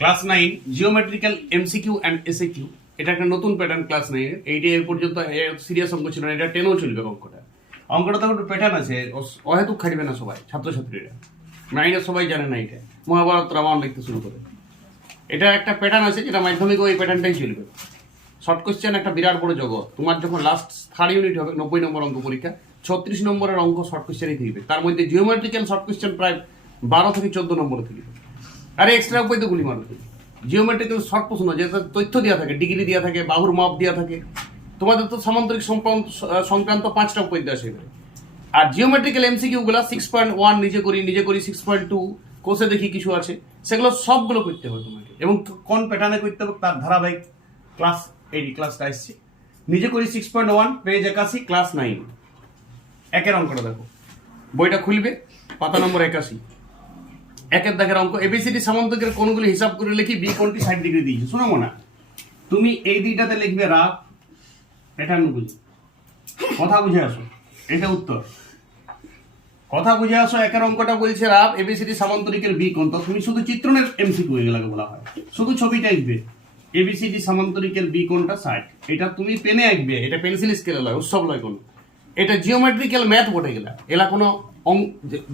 Class 9 geometrical MCQ and SAQ. এটা একটা নতুন প্যাটার্ন ক্লাস 9 এর। এইটা এর পর্যন্ত সিরিয়াস অঙ্ক ছিল না, এটা 10ও চলবে অঙ্কটা। অঙ্কটা তো একটু প্যাটার্ন আছে, অহেতুক খাটবে না সবাই, ছাত্রছাত্রীরা 9 এর সবাই জানে না। এটা মহাভারত রামায়ণ লিখতে শুরু করে। এটা একটা প্যাটার্ন আছে, যেটা মাধ্যমিক ওই প্যাটার্নটাই চলবে। শর্ট কোশ্চেন একটা বিরাট বড় জগৎ। তোমার যখন লাস্ট 3rd ইউনিট হবে, 90 নম্বর অঙ্ক পরীক্ষা, 36 নম্বরের অঙ্ক শর্ট কোশ্চেনই থাকবে। তার মধ্যে জিওমেট্রিক্যাল শর্ট কোশ্চেন প্রায় 12 থেকে 14 নম্বরে থাকবে। আরে এক্সট্রা উপায় তো গুলি মারবে। জিওমেট্রিক্যাল শর্ট প্রশ্ন, যেটা তথ্য দেওয়া থাকে, ডিগ্রি দেওয়া থাকে, বাহুর মাপ দেওয়া থাকে। তোমাদের তো সামান্তরিক সংক্রান্ত 5টা উপায় দেওয়া সেখানে। আর জিওমেট্রিক্যাল এমসিকিউ গুলা 6.1 নিজে করি 6.2 কোর্সে দেখি কিছু আছে, সেগুলো সবগুলো করতে হবে তোমাকে। এবং কোন প্যাটার্নে করতে হবে তার ধারাবাহিক ক্লাস, এই ক্লাসটা আসছে। নিজে করি 6.1 পেজ 81 ক্লাস 9 একের অঙ্কটা দেখো। বইটা খুলবে, পাতা নম্বর 81, একের দাগের অঙ্ক। এবিসিডি সামান্তরিকের কোণগুলি হিসাব করে লিখি, বি কোণটি 60 ডিগ্রি দিয়েছে। শোনো না, তুমি এই দিকটাতে লিখবে রাফ, এটা বুঝি কথা বুঝে আসো, এটা উত্তর। কথা বুঝে আসো, একের অঙ্কটা বলছে রাফ এবিসিডি সামান্তরিকের বি কোণ। তো তুমি শুধু চিত্রণের এমসিকিউ এগুলোকে বলা হয়, শুধু ছবিটা আঁকবে। এবিসিডি সামান্তরিকের বি কোণটা 60, এটা তুমি পেনে আঁকবে, এটা পেন্সিল স্কেলে লয়, উৎসব লয় কোনো। এটা জিওমেট্রিক্যাল ম্যাথ বটে গেলা, এলা কোনো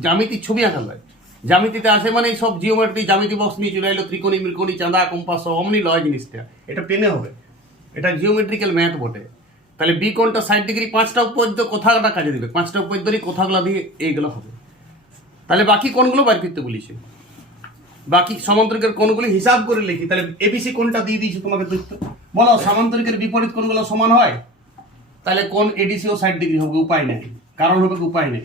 জ্যামিতিক ছবি আঁকা লয়। জ্যামিতিতে আসে মানে সব জিওমেট্রি জ্যামিতি বক্স নিয়ে চলে এলো, ত্রিকোণী মৃকোণী চাঁদা কম্পাস সব অমনি লয় জিনিসটা। এটা পেনে হবে, এটা জিওমেট্রিক্যাল ম্যাথ বটে। তাহলে বি কোণটা 60 ডিগ্রি, 5টা উপপাদ্য কথাটা কাজে দিবে, 5টা উপপাদ্যরই কথাগুলো দিয়ে এইগুলো হবে। তাহলে বাকি কোণগুলো বার করতে বলিছে, বাকি সমান্তরিকের কোণগুলি হিসাব করে লিখি। তাহলে এবিসি কোণটা দিয়ে দিয়েছে তোমাকে তথ্য। বলো সমান্তরিকের বিপরীত কোণগুলো সমান হয়, তাহলে কোণ এডিসিও 60 ডিগ্রি হবে। উপায় নেই, কারণ হবে উপায় নেই।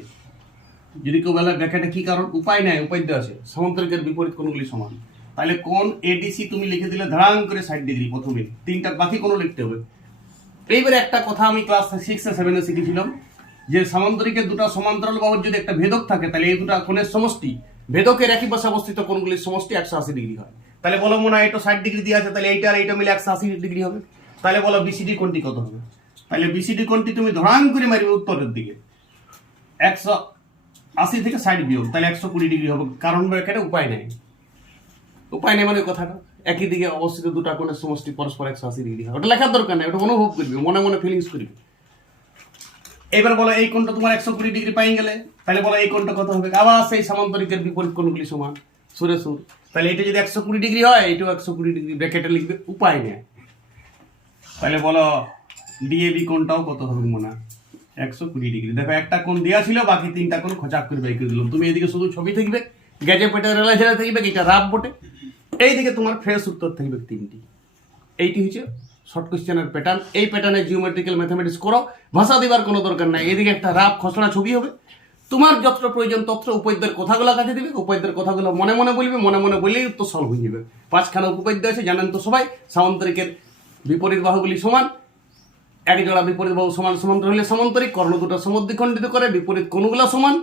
যদি কেউ বলে ব্যাখ্যাটা কি কারণ, উপায় নাই, উপাদ্য আছে, সমান্তরিকের বিপরীত কোণগুলি সমান। তাহলে কোণ এডিসি তুমি লিখে দিলে ধারাং করে 60 ডিগ্রি প্রথমে, 3টা বাকি কোণ লিখতে হবে। এইবারে একটা কথা আমি ক্লাস 6 এ 7 এ শিখেছিলাম, যে সামান্তরিকের দুটো সমান্তরাল বাহুর যদি একটা ভেদক থাকে, তাহলে এই দুটো কোণের সমষ্টি, ভেদকের একই পাশে অবস্থিত কোণগুলির সমষ্টি 180 ডিগ্রি হয়। তাহলে বলো মনে হয় এটা 60 ডিগ্রি দিয়ে আছে, তাহলে এইটা আর এইটা মিলে 180 ডিগ্রি হবে। তাহলে বলো বিসিডি কোণটি কত হবে? তাহলে বিসিডি কোণটি তুমি ধরাং করে মারবে উত্তরের দিকে, 180 থেকে 60 বিয়োগ, তাহলে 120 ডিগ্রি হবে। কারণ এখানে উপায় নেই, উপায় নেই মানে কথাটা একই দিকে অবস্থিত দুটা কোণের সমষ্টি পরস্পর 180 ডিগ্রি হয়। ওটা লেখার দরকার নেই, ওটা অনুভব করবে, মনে মনে ফিলিংস করবে। এবার বলো এই কোণটা তোমার 120 ডিগ্রি পাই গেলে, তাহলে বলো এই কোণটা কত হবে? আবার সেই সামান্তরিকের বিপরীত কোণগুলি সমান, সুরে সুর। তাহলে এটা যদি 120 ডিগ্রি হয়, এটাও 120 ডিগ্রি, ব্র্যাকেটে লিখবে, উপায় নেই। তাহলে বলো ডিএবি কোণটাও কত হবে মনে? 120 ডিগ্রি। দেখো একটা কোণ দেওয়া ছিল, বাকি 3টা কোণ খোঁচাক করে বের করে দিলাম। তুমি এদিকে শুধু ছবি থাকবে, গেজে পেটে রেলা ঝেড়ে থাকবে, এটা রাফ বটে। এইদিকে তোমার ফ্রেশ উত্তর থাকবে 3টি। এইটি হচ্ছে শর্ট কোশ্চেনের প্যাটার্ন। এই প্যাটার্নে জিওমেট্রিক্যাল ম্যাথমেটিক্স করো, ভাষা দেবার কোনো দরকার নাই। এদিকে একটা রাফ খসড়া ছবি হবে, তোমার যতটা প্রয়োজন তত উপপাদ্যের কথাগুলো কাজে দিবে, উপপাদ্যের কথাগুলো মনে মনে বলবে, মনে মনে বললেই উত্তর সলভ হয়ে যাবে। 5খানা উপপাদ্য আছে, জানেন তো সবাই। সামান্তরিকের বিপরীত বাহুগুলি সমান, এক জোড়া বিপরীত বাহু সমান সমান্তর হলে সামান্তরিক, কর্ণ দুটো সমদ্বিখণ্ডিত করে, বিপরীত কোণগুলো সমান।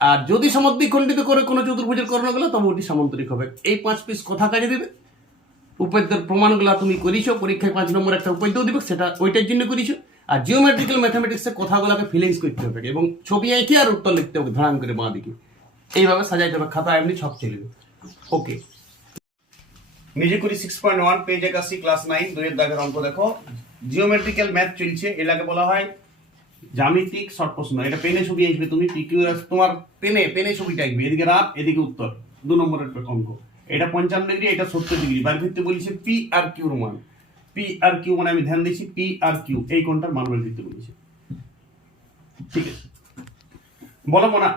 আর যদি সমদ্বিখণ্ডিত করে কোনো চতুর্ভুজের কর্ণগুলো, তবে ওটি সামান্তরিক হবে। এই 5 পিস কথা কাজে দিবে। উপপাদ্যের প্রমাণগুলো তুমি করিছো, পরীক্ষায় 5 নম্বর একটা উপপাদ্য দিবে, সেটা ওইটার জন্য করিছো। আর জিওমেট্রিক্যাল ম্যাথমেটিক্সের কথাগুলোকে ফিলিংস করতে হবে এবং ছবি এঁকে আর উত্তর লিখতে হবে ধারাং করে বাঁ দিকে। এইভাবে সাজাইতে হবে, খাতা এমনি ছক চলবে। ওকে, নিজে করি 6.1 পেজ 81 ক্লাস 9 দুইয়ের দাগের অঙ্ক দেখো। জিওমেট্রিক্যাল ম্যাথ চলছে, এলাকে বলা হয় জ্যামিতিক শর্ট প্রশ্ন। এটা পেনে ছবি আঁকবে তুমি, পিকিউআর তোমার পেনে ছবিটা আঁকবে, এদিকে রাফ, এদিকে উত্তর। 2 নম্বরের অঙ্ক। এটা 55 ডিগ্রি, এটা 70 ডিগ্রি। বার করতে বলেছে পি আর কিউর মান। পি আর কিউ মানে আমি ধ্যান দিচ্ছি, পি আর কিউ এই কোণটার মান বের করতে বলেছে। ঠিক আছে, বলো মনা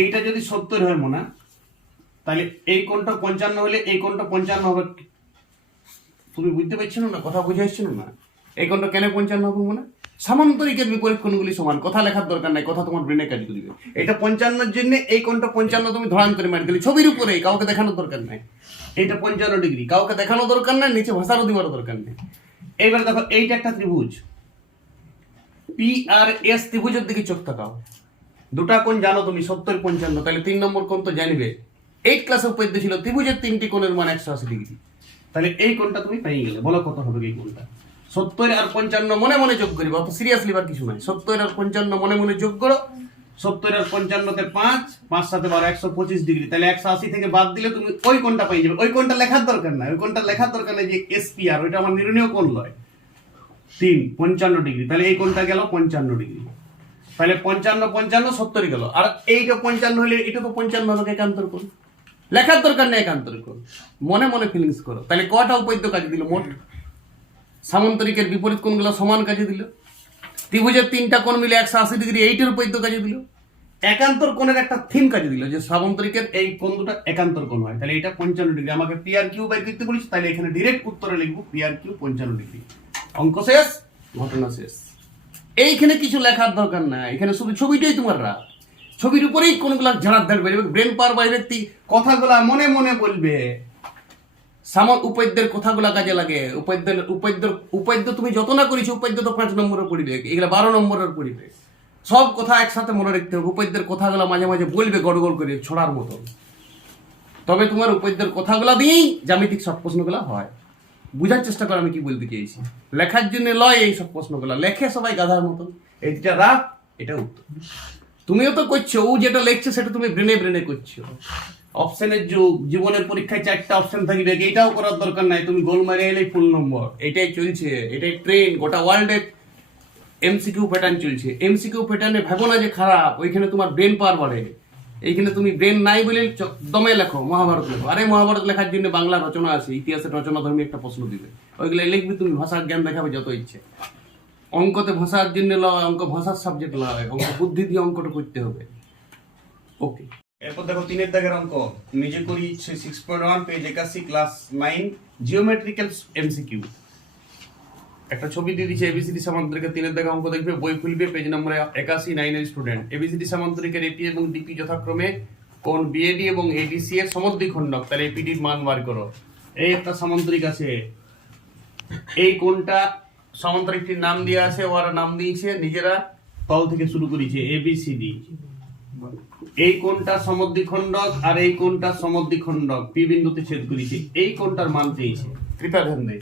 এইটা যদি 70 হয় মনা, তাহলে এই কোণটা 55 হলে এই কোণটা 55 হবে। তুমি বুঝতে পারছো না? কথা বুঝে আসছো না? এই কোণটা কেন 55 হবে মনে? সামান্তরিকের বিপরীত কোণগুলি সমান। কথা লেখার দরকার নাই, কথা তোমার ব্রেনে কাজ করবে। এটা 55-এর জন্য এই কোণটা 55 তুমি ধরান করে মারি দিলে, ছবির উপরে, কাউকে দেখানোর দরকার নাই। এইটা 55 ডিগ্রি, কাউকে দেখানোর দরকার নাই, নিচে ভাষারও দিবার দরকার নেই। এইবার দেখো এইটা একটা ত্রিভুজ, পি আর এস ত্রিভুজের দিকে চোখ তাকাও। দুটা কোণ জানো তুমি, 70 55, তাহলে 3 নম্বর কোণ তো জানিবে। 8 ক্লাসে উপপাদ্য ছিল ত্রিভুজের 3টি কোণের মান 180 ডিগ্রি। তাহলে এই কোণটা তুমি পেয়ে গেলে, বলো কত হবে এই কোণটা? 70 আর 55 মনে মনে যোগ করিবা, অত সিরিয়াস লিবার কিছু নাই। 70 আর 55 মনে মনে যোগ করো, 70 আর 55 5, 5 7 12, 125 ডিগ্রি। তাহলে 180 থেকে বাদ দিলে তুমি ওই কোণটা পেয়ে যাবে। ওই কোণটা লেখার দরকার নাই, ওই কোণটা লেখার দরকার নাই যে এসপিআর, ওইটা আমার নির্ণয় কোণ লয়। 3 55 ডিগ্রি, তাহলে এই কোণটা গেল 55 ডিগ্রি। তাহলে 55 55 70 গেল। আর এইটা 55 হলে এটা তো 55 হবে একান্তর কোণ। লেখার দরকার নেই একান্তর কোণ, মনে মনে ফিলিংস করো। তাহলে কয়টা উপপাদ্য কাজে দিল মোট? সামান্তরিকের বিপরীত কোণগুলো সমান কাজে দিল। ত্রিভুজের 3টা কোণ মিলে 180 ডিগ্রি, এইটার উপপাদ্য কাজে দিল। একান্তর কোণের একটা থিম কাজে দিল যে সামান্তরিকের এই কোণ দুটো একান্তর কোণ হয়। তাহলে এটা 55 ডিগ্রি। আমাকে পি আর কিউ বাই করতে বলেছি, তাহলে এখানে ডিরেক্ট উত্তরে লিখবো পি আর কিউ 55 ডিগ্রি। অঙ্ক শেষ, ঘটনা শেষ। এইখানে কিছু লেখার দরকার নাই, এখানে শুধু ছবিটাই তোমার রাখ। ছবির উপরেই কোনগুলা ঝাড়ার ধার বেরোবে, ব্রেন পাওয়ার বাইরে কথাগুলা মনে মনে বলবে। উপপাদ্যের কথাগুলা কাজে লাগে। উপাদ্য তুমি যত না করেছো, উপাদ্য তো 5 নম্বরের পড়িবে, এগুলা 12 নম্বরের পড়িবে। সব কথা একসাথে মনে রাখতে হবে। উপাদ্যের কথাগুলা মাঝে মাঝে বলবে গড় গড় করে ছড়ার মতো। তবে তোমার উপাদ্যের কথাগুলা দিয়েই জ্যামিতিক সব প্রশ্নগুলা হয়। বুঝার চেষ্টা করো আমি কি বলতে চেয়েছি। লেখার জন্য লয় এই সব প্রশ্নগুলা, লেখে সবাই গাধার মতন। এইটা রাখ, এটা উত্তর। তুমিও তো করছো, ও যেটা লিখছে সেটা তুমি ব্রেনে ব্রেনে করছো। অপশনের যুগ, জীবনের পরীক্ষায় 4টা অপশন থাকবে, এইটাও করার দরকার নাই। তুমি গোল মারে এলেই ফুল নম্বর। এটাই চলছে, এটাই ট্রেন। গোটা ওয়ার্ল্ডে এমসিকিউ প্যাটার্ন চলছে। এমসিকিউ প্যাটার্নে ভাবো না যে খারাপ, ওইখানে তোমার ব্রেন পাওয়ার বাড়ে। এইখানে তুমি ব্রেন নাই বলে দমে লেখো, মহাভারত লেখো। আরে মহাভারত লেখার জন্য বাংলা রচনা আছে, ইতিহাসের রচনা ধর্মী একটা প্রশ্ন দিবে, ওইগুলো লিখবি। তুমি ভাষার জ্ঞান দেখাবে যত ইচ্ছে। অঙ্কতে ভাষার জন্য লয়, অঙ্ক ভাষার সাবজেক্ট লয়, অঙ্ক বুদ্ধি দিয়ে অঙ্কটা করতে হবে। ওকে, এরপর দেখো 3 দাগের অঙ্ক নিজে করি 6.1 পেজ 81 ক্লাস 9 জিওমেট্রিক্যাল এমসিকিউ। একটা ছবি দিয়ে দিয়েছে এবিসিডি সামান্তরিকের 3 দাগের অঙ্ক দেখবে, বই খুলবে, পেজ নম্বর 81 9 এর স্টুডেন্ট। এবিসিডি সামান্তরিকের এপি এবং ডিপি যথাক্রমে কোণ বিএডি এবং এডিসি এর সমদ্বিখণ্ডক। তাহলে এপিডির মান বার করো। এই একটা সামান্তরিক আছে, এই কোণটা সামান্তরিকটির নাম দেওয়া আছে, ওরা নাম দিয়েছে নিজেরা, তল থেকে শুরু করেছে এবিসিডি। এই কোণটা সমদ্বিখণ্ডক আর এই কোণটা সমদ্বিখণ্ডক, পি বিন্দুতে ছেদ করেছে। এই কোণটার মান চেয়েছে, কৃপা ধ্যান দে।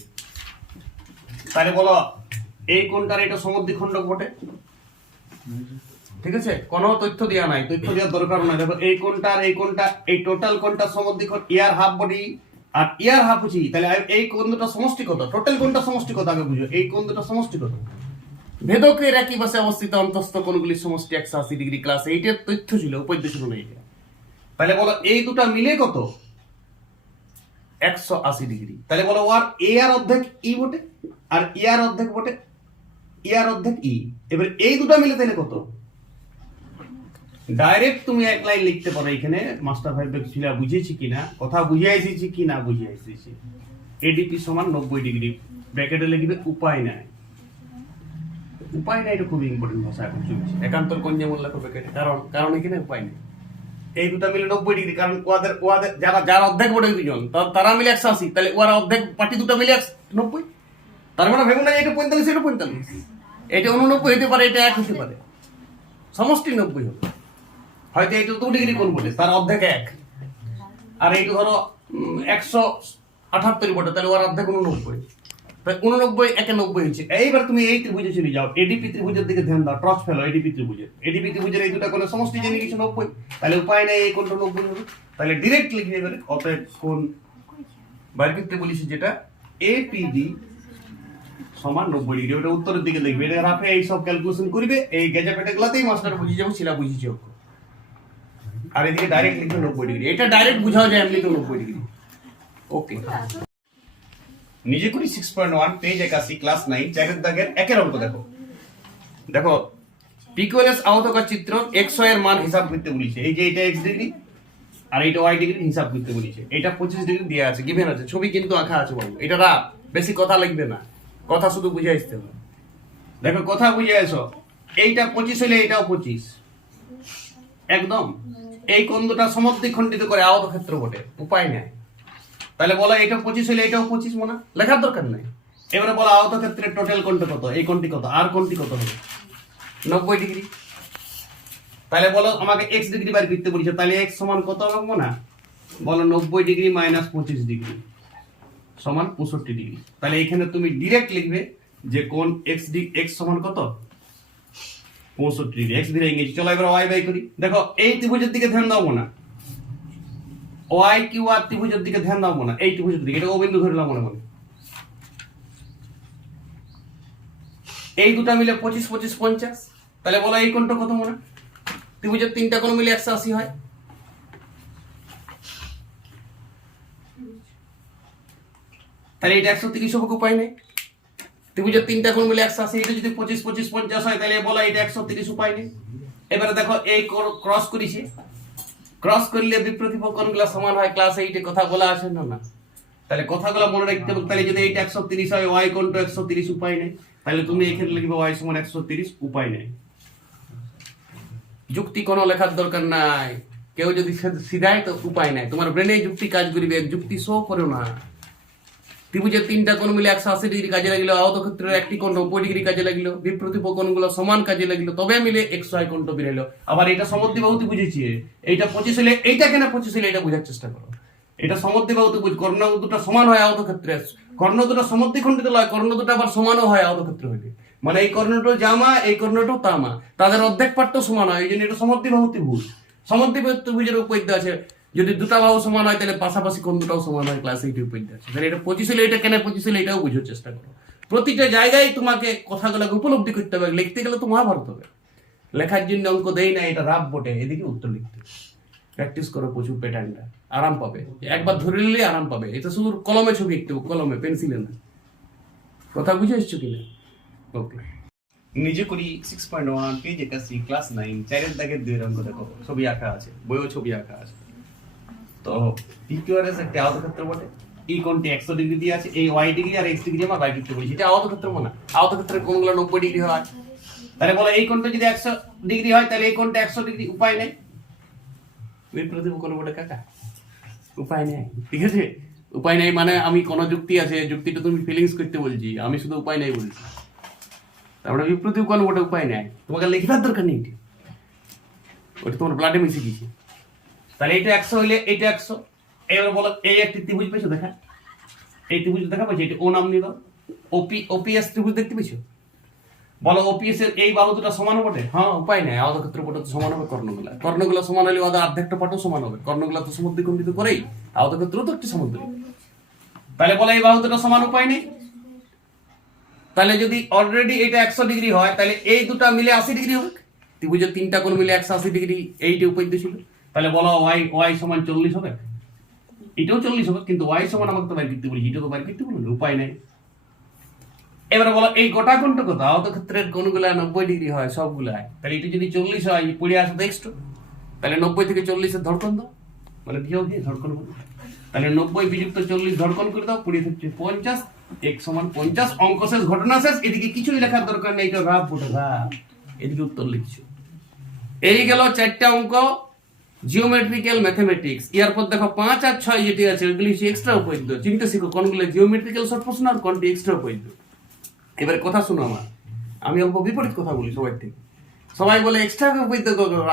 তাহলে বলো এই কোণটার এটা সমদ্বিখণ্ডক বটে, ঠিক আছে? কোনো তথ্য দেওয়া নাই, তথ্য দেওয়ার দরকার নাই। দেখো এই কোণটা আর এই কোণটা, এই টোটাল কোণটা সমদ্বিখণ্ড, ইয়ার হাফ বডি আর ইয়ার হাফ হচ্ছে। তাহলে এই কোণ দুটো সমষ্টি কত? টোটাল কোণটা সমষ্টি কত আগে বুঝো। এই কোণ দুটো সমষ্টি কত? ভেদকের একই পাশে অবস্থিত অন্তঃস্থ কোণগুলির সমষ্টি 180 ডিগ্রি। ক্লাস 8 এর তথ্য ছিল, উপাদ্য ছিল না এটা। তাহলে বলো এই দুটো মিলে কত? 180 ডিগ্রি। তাহলে বলো ওর এ আর অর্ধেক ই বটে, আর ই আর অর্ধেক বটে, ই আর অর্ধেক ই। এবার এই দুটো মিলে তাহলে কত? ডাইরেক্ট তুমি এক লাইন লিখতে পারো এখানে, মাস্টার ভাই ছিল বুঝিয়েছি কিনা, কথা বুঝিয়ে এসেছি কি না বুঝিয়ে এসেছি। এডিপি সমান 90 ডিগ্রি, ব্র্যাকেটে লিখবে উপায় নাই। উপায় নাই, এটা খুব ইম্পর্টেন্ট ভাষা এখন চলছে। একান্তর কোণ যেমন লেখো ব্র্যাকেটে, কারণ এখানে উপায় নেই। এই দুটো মিলে 90 ডিগ্রি, কারণ ওদের যারা অর্ধেক বটে দুজন, তারা মিলে 180। তাহলে ওরা অর্ধেক পার্টি দুটো মিলে 90। তার মানে ভেবো না এটা 45, এটা 45, এটা 89 হতে পারে, এটা 1 হতে পারে, সমষ্টি 90 হবে। হয়তো এইটা 2 ডিগ্রি কোণ বটে, তার অর্ধেক 1, আর এইটা ধরো 178 বটে, তাহলে ওর অর্ধেক 89। তাই 89 একে 90 হয়েছে। এইবার তুমি এই ত্রিভুজে চলে যাও, এডিপি ত্রিভুজের দিকে ধ্যান দাও, টর্চ ফেলো এডিপি ত্রিভুজের। এডিপি ত্রিভুজের এই দুটো কোণের সমষ্টি জেনে কিছু 90, তাহলে উপায় নাই এই কোণটা 90 হবে। তাহলে ডাইরেক্ট লিখে এবারে অতএব কোণ বাইর করতে বলেছি যেটা এপিডি সমান 90 ডিগ্রি, ওটা উত্তরের দিকে লিখবে। এটা রাফে এই সব ক্যালকুলেশন করবে, এই গেজা পেটে গুলাতেই মাস্টার বুঝিয়ে যাবো, ছিলা বুঝিয়েছি অঙ্ক। আর এদিকে ডাইরেক্ট লিখবে 90 ডিগ্রি, এটা ডাইরেক্ট বুঝাও যায় এমনি তো 90 ডিগ্রি। ওকে, নিজে করি 6.1 পেজ 81 ক্লাস 9 4 দাগের 1 অঙ্ক দেখো। দেখো পিকোএলএস আয়তকার চিত্র xy এর মান হিসাব করতে বলেছে। এই যে এটা x ডিগ্রি আর এটা y ডিগ্রি হিসাব করতে বলেছে। এটা 25 ডিগ্রি দেয়া আছে, গিভেন আছে, ছবি কিন্তু আঁকা আছে বলো। এটা রাত, বেশি কথা লিখবে না, কথা শুধু বুঝে আসতে হবে। দেখো কথা বুঝে আসো, এইটা 25 হলে এটাও 25 একদম। এই কোণ দুটো সমদ্বিখণ্ডিত করে আয়তক্ষেত্র বটে, উপায় নাই। তাহলে বলো এটা 25 হলে এটাও 25, মনে লেখার দরকার নাই। এবারে বলো আয়তক্ষেত্রের টোটাল কোণটা কত? এই কোণটি কত আর কোণটি কত হবে? 90 ডিগ্রি। তাহলে বলো আমাকে x ডিগ্রি বার করতে বলেছে, তাহলে x সমান কত হবে না? বলো 90 ডিগ্রি মাইনাস 25 ডিগ্রি সমান 65 ডিগ্রি। তাহলে এখানে তুমি ডাইরেক্ট লিখবে যে কোণ x সমান কত? 65 ডিগ্রি, এক্স ধরে গেছি। চলো এবার ওয়াই বাই করি। দেখো এই ত্রিভুজের দিকে ধ্যান দাও না, ওয়াই কিউ আর ত্রিভুজের দিকে ধ্যান দাও না, এই ত্রিভুজের দিকে, এটা ও বিন্দু ধরলাম মনে মনে। এই দুটা মিলে 25 25 50, তাহলে বলো এই কোণটা কত মনে? ত্রিভুজের তিনটা কোণ মিলে 180 হয়। তাহলে এটা 130 হবে, উপায় নেই। ত্রিভুজের তিনটা কোণ মিলে 180, এটা যদি 25 25 50 হয় তাহলে বলো এটা 130, উপায় নেই। এবারে দেখো এই ক্রস করেছে, ক্রস করলে বিপ্রতিভ কোণগুলো সমান হয়। ক্লাস 8 কথা বলা আছে না? তাহলে কথাগুলো মনে রাখতে হবে। তাহলে যদি এইটা 130 হয়, ওয়াই কোণটা 130, উপায় নেই। তাহলে তুমি এখানে লিখবে ওয়াই সমান 130, উপায় নেই। যুক্তি কোনো লেখার দরকার নাই। কেউ যদি সিধাই তো উপায় নাই, তোমার ব্রেনে যুক্তি কাজ করবে, যুক্তি শো করো না। ত্রিভুজের তিনটা কোণ মিলে 180 ডিগ্রি কাজে লাগলো, আয়তক্ষেত্রের একটি কোণ 90 ডিগ্রি কাজে লাগলো, বিপ্রতিভ কোণগুলো সমান কাজে লাগলো, তবে মিলে XY কোণটা বেরোলো। আবার এটা সমদ্বিবাহু বুঝেছি, এইটা 25 হলে এইটা কেন 25 হলে এটা বোঝার চেষ্টা করো। এটা সমদ্বিবাহু ত্রিভুজ, কর্ণ দুটো সমান হয় আয়তক্ষেত্রে, কর্ণ দুটো সমদ্বিখণ্ডিত নয়, কর্ণ দুটো আবার সমানও হয় আয়তক্ষেত্র হইলে। মানে এই কর্ণটাও জামা, এই কর্ণটাও তামা, তাদের অর্ধেক পার্টও সমান হয়, এই জন্য এটা সমদ্বিবাহু ত্রিভুজ। সমদ্বিবাহু ত্রিভুজের উপপাদ্য আছে, যদি দুটা বাহু সমান হয় তাহলে পাশাপাশি কোণ দুটাও সমান হয়। ক্লাস 8 উপপাদ্য আছে। তাহলে এটা 25 হলে এটা কেন 25 হলে এটাও বুঝার চেষ্টা করো। প্রতিটা জায়গায় তোমাকে কথাগুলোকে উপলব্ধি করতে হবে। লিখতে গেলে তো মহাভারত হবে, লেখার জন্য অঙ্ক দেই না, এটা রাব বটে, এদিকে উত্তর লিখতে প্র্যাকটিস করো প্রচুর, প্যাটার্নটা আরাম পাবে। একবার ধরে নিলে আরাম পাবে। এটা শুধু কলমে ছবি একটু, কলমে পেন্সিলে না। কথা বুঝে এসছো কিনা? ওকে, নিজে করি 6.1 পেজ 81 ক্লাস 9 চারের দাগের 2 অঙ্ক। দেখো ছবি আঁকা আছে, বইও ছবি আঁকা আছে। তো পিকিউআরএস একটা আয়তক্ষেত্র বটে। এই কোণটি 100 ডিগ্রি দিয়ে আছে, এই ওয়াই ডিগ্রি আর এক্স ডিগ্রি আমরা বাই করতে বলি। এটা আয়তক্ষেত্র মানে আয়তক্ষেত্রের কোণগুলো 90 ডিগ্রি হয়। তাহলে বলো এই কোণটা যদি 100 ডিগ্রি হয় তাহলে এই কোণটা 100 ডিগ্রি, উপায় নেই। বিপ্রতিভ কোণ বটে কাকা, উপায় নেই। ঠিক আছে, উপায় নেই মানে আমি কোন যুক্তি আছে, যুক্তিটা তুমি ফিলিংস করতে বলছি, আমি শুধু উপায় নেই বলছি। তারপরে বিপ্রতিভ কোণ বটে, উপায় নেই। তোমাকে লেখার দরকার নেই, ওটা তোমার ব্লাডে মিশে গেছে। তাহলে এটা 100 হইলে এটা 100। এবার বলো এই একটি ত্রিভুজ পেয়েছো, দেখা এই ত্রিভুজ দেখা পাচ্ছি, এটা ও নাম নিয়ে দাও। ওপিএস ত্রিভুজ দেখতে পেয়েছো? বলো ওপিএস এর এই বাহু দুটো সমান বটে? হ্যাঁ, উপায় নাই, আয়তক্ষেত্র পটে তো সমান হবে। কর্ণগুলা কর্ণগুলা সমান হলে ওদের অর্ধেকটা পটও সমান হবে। কর্ণগুলা তো সমদ্বিখণ্ডিত করেই, আয়তক্ষেত্র তো একটি সমদ্বিখ। তাহলে বলো এই বাহু দুটো সমান, উপায় নেই। তাহলে যদি অলরেডি এটা 100 ডিগ্রি হয় তাহলে এই দুটো মিলে 80 ডিগ্রি হবে। ত্রিভুজের তিনটা কোণ মিলে 180 ডিগ্রি, এইটা উপপাদ্য ছিল। তাহলে বলো ওয়াই সমান 40 হবে, এটাও 40 হবে, কিন্তু ওয়াই সমান আমাকে তো বাইর করতে বলি, এটা তো বাইর করতে বলি, উপায় নেই। এবারে বলো এই গোটা কোণটা কত? আয়তক্ষেত্রের কোণগুলা 90 ডিগ্রি হয় সবগুলাই। তাহলে এটা যদি 40 হয়, পড়ে আসে তো এক্সট্রা। তাহলে 90 থেকে 40 এর ধড়কন দাও, মানে বিয়োগ দিয়ে ধড়কন বলো। তাহলে 90 বিযুক্ত 40 ধড়কন করে দাও, পড়ে থাকছে 50, x সমান 50। অঙ্ক শেষ, ঘটনা শেষ। এদিকে কিছুই লেখার দরকার নেই, এটা রাফ বটে রাফ। এদিকে উত্তর লিখছো। এই গেল 4টা অঙ্ক জিওমেট্রিক্যাল ম্যাথমেটিক্স। এরপর দেখো 5 আর 6 যেটি আছে ওগুলি হচ্ছে এক্সট্রা উপপাদ্য। চিন্তা শিখো কোনগুলো জিওমেট্রিক্যাল শর্ট প্রশ্ন আর কোনটি এক্সট্রা উপপাদ্য। এবারে কথা শুনো আমার, আমি অল্প বিপরীত কথা বলি সবাই থেকে। সবাই বলে এক্সট্রা উপপাদ্য,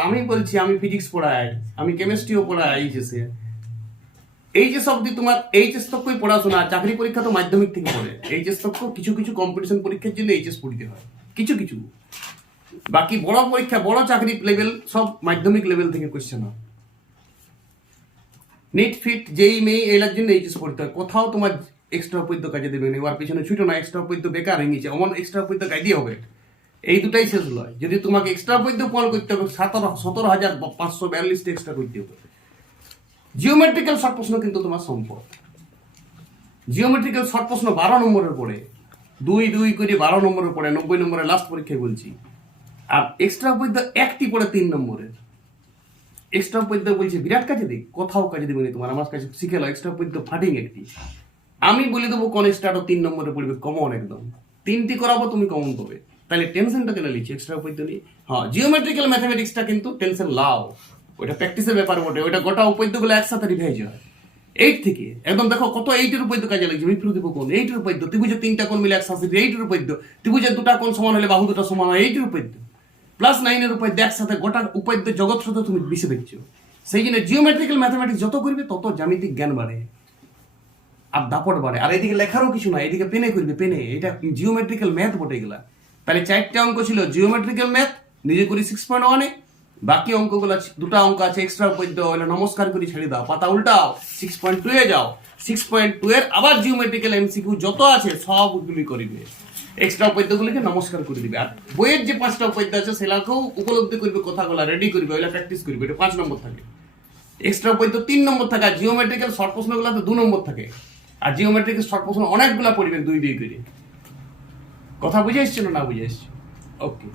আমি বলছি আমি ফিজিক্স পড়াই, আমি কেমিস্ট্রিও পড়াই। এইচএসে এইচএস অব্দি তোমার এইচএস তকই পড়াশোনা, চাকরি পরীক্ষা তো মাধ্যমিক থেকে পড়ে। এইচএস তক কিছু কিছু কম্পিটিশন পরীক্ষার জন্য এইচএস পড়তে হয়, কিছু কিছু। বাকি বড় পরীক্ষা, বড় চাকরি লেভেল সব মাধ্যমিক লেভেল থেকে কোশ্চেন হয়। নিট ফিট যেই মেয়ে এলার জন্য এইচএস পড়তে হয়। কোথাও তোমার এক্সট্রা উপপাদ্য কাজে দেবে না। এবার পিছনে ছুটো না, এক্সট্রা উপপাদ্য বেকার হয়ে গেছে। অমন এক্সট্রা উপপাদ্য কাজে হবে, এই দুটাই শেষ নয়। যদি তোমাকে এক্সট্রা উপপাদ্য প্রমাণ করতে হবে 17,542 এক্সট্রা করতে হবে। জিওমেট্রিক্যাল শর্ট প্রশ্ন কিন্তু তোমার সম্পদ। জিওমেট্রিক্যাল শর্ট প্রশ্ন 12 নম্বরের পড়ে, 2 করে 12 নম্বরের পড়ে, 90 নম্বরের লাস্ট পরীক্ষায় বলছি। আর এক্সট্রা উপপাদ্য একটি পড়ে 3 নম্বরের। এক্সট্রা উপপাদ্য বলছে বিরাট কাজে দিক, কোথাও কাজে দেবে না তোমার। আমার কাছে শিখে নাও, এক্সট্রা উপপাদ্য ফাটিং একটি। আমি বলে দেবো কোন এক্সট্রাটা 3 নম্বরে পড়বে, কমন একদম। 3টি করাবো, তুমি কমন পাবে। তাহলে টেনশনটা কেন লিখছি এক্সট্রা উপপাদ্য নিয়ে? হ্যাঁ, জিওমেট্রিক্যাল ম্যাথমেটিক্সটা কিন্তু টেনশন লাও, ওটা প্র্যাকটিসের ব্যাপার বটে। ওটা গোটা উপপাদ্যগুলো একসাথে রিভাইজ হয় 8 থেকে। একদম দেখো কত 8 উপপাদ্য কাজে লাগছে। বিপ্রতিভ কোণ 8 উপপাদ্য, ত্রিভুজের 3টা কোণ মিলে 180, 8 উপপাদ্য, ত্রিভুজের 2টা কোণ সমান হলে বাহু 2টা সমান হয়, 8 উপপাদ্য, প্লাস 9 উপপাদ্য একসাথে। গোটা উপপাদ্য জগৎ সাথে তুমি মিশে দেখছো। সেই জন্য জিওমেট্রিক্যাল ম্যাথমেটিক্স যত করবে তত জ্যামিতিক জ্ঞান বাড়ে আর দাপট বাড়ে। আর এদিকে লেখারও কিছু না, এদিকে পেনে করবে, পেনে। এটা জিওমেট্রিক্যাল ম্যাথ বটে এগুলা। তাহলে 4টা অঙ্ক ছিল জিওমেট্রিক্যাল ম্যাথ, নিজে করি 6.1-এ, বাকি অঙ্কগুলো দুটা অঙ্ক আছে এক্সট্রা উপপাদ্য, ওগুলো নমস্কার করে ছেড়ে দাও, পাতা উল্টাও, 6.2-এ যাও, 6.2-এর আবার জিওমেট্রিক্যাল এমসিকিউ যত আছে সবগুলি করিবে, এক্সট্রা উপপাদ্যগুলিকে নমস্কার করে দিবে। আর বইয়ের যে 5টা উপপাদ্য আছে সেগুলোকেও উপলব্ধি করবে, কথাগুলো রেডি করবে, ওগুলো প্র্যাকটিস করবে, এটা 5 নম্বর থাকে। এক্সট্রা উপপাদ্য 3 নম্বর থাকে, আর জিওমেট্রিক্যাল শর্ট প্রশ্নগুলোতে 2 নম্বর থাকে। আর জিওমেট্রিক্যাল শর্ট প্রশ্ন অনেকগুলো পড়বেন 2 করে। কথা বুঝে এসছো না বুঝে এসছো? ওকে।